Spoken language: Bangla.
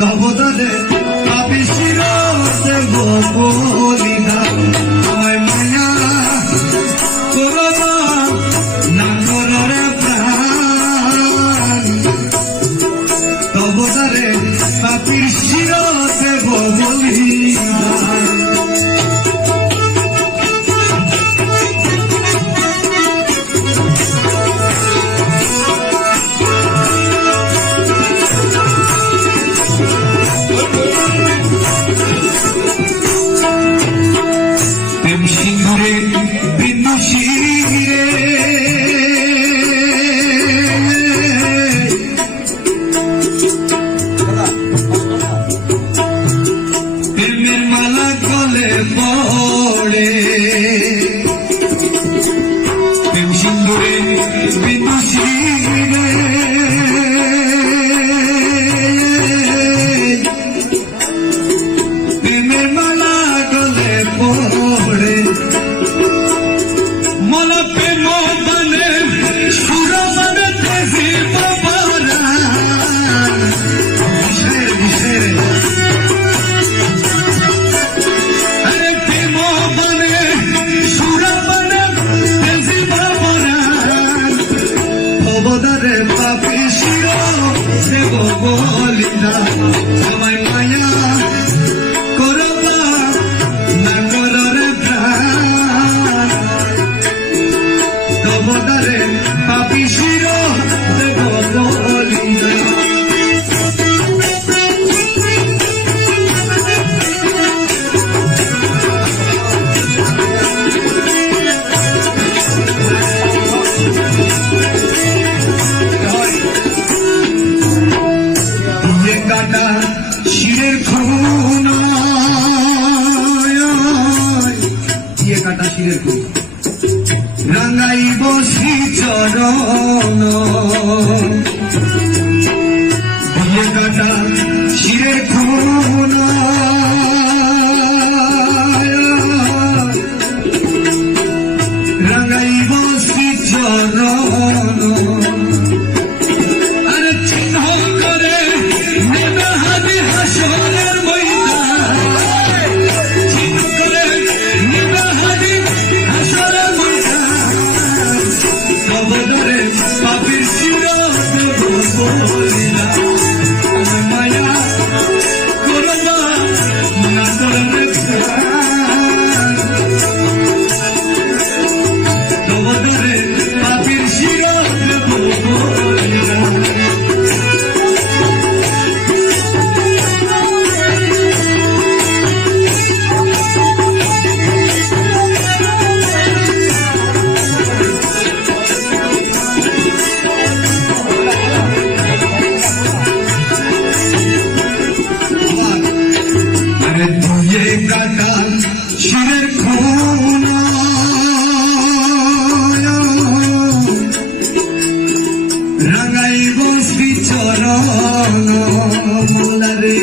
তবদলে পাপি শিরতে বলিনা আমায় মায়া করবা না কররে প্রাণ তবদলে পাপির শিরতে বলিনা সিংহরে বিন্দু শিরে প্রেমের মালা গলে পড়ে প্রেম সিংহরে বিন্দু শিরে প্রেমের মালা গলে পড়ে মলা প্রেম বনে সুর বনে তেজি বাবারা আরে প্রেম বনে সুর বনে তেজি বাবারা অবদারে পাপি শির দেব বলিনা আমায় মায়া করবা না কররে প্রাণ তবদারে পাপি শির দেব বলিনা দিয়ে কাটা শিরের খুন দিয়ে কাটা শিরের খুন রাঙাই বসি চরণ দিয়ে কাটা শিরের খুন রাঙাই বসি চরণ আরে চিহ্ন করে নেবে হাজি হাসরের ময়দান চিহ্ন করে নেবে হাজি হাসরের ময়দান তবদরে পাপির শির দেব বলিনা আমায় মায়া করবা না কররে প্রাণ তবদরে পাপির শির দেব বলিনা দিয়ে কাটা শিরের খুন রাঙাই বসি চরণ মোলা রে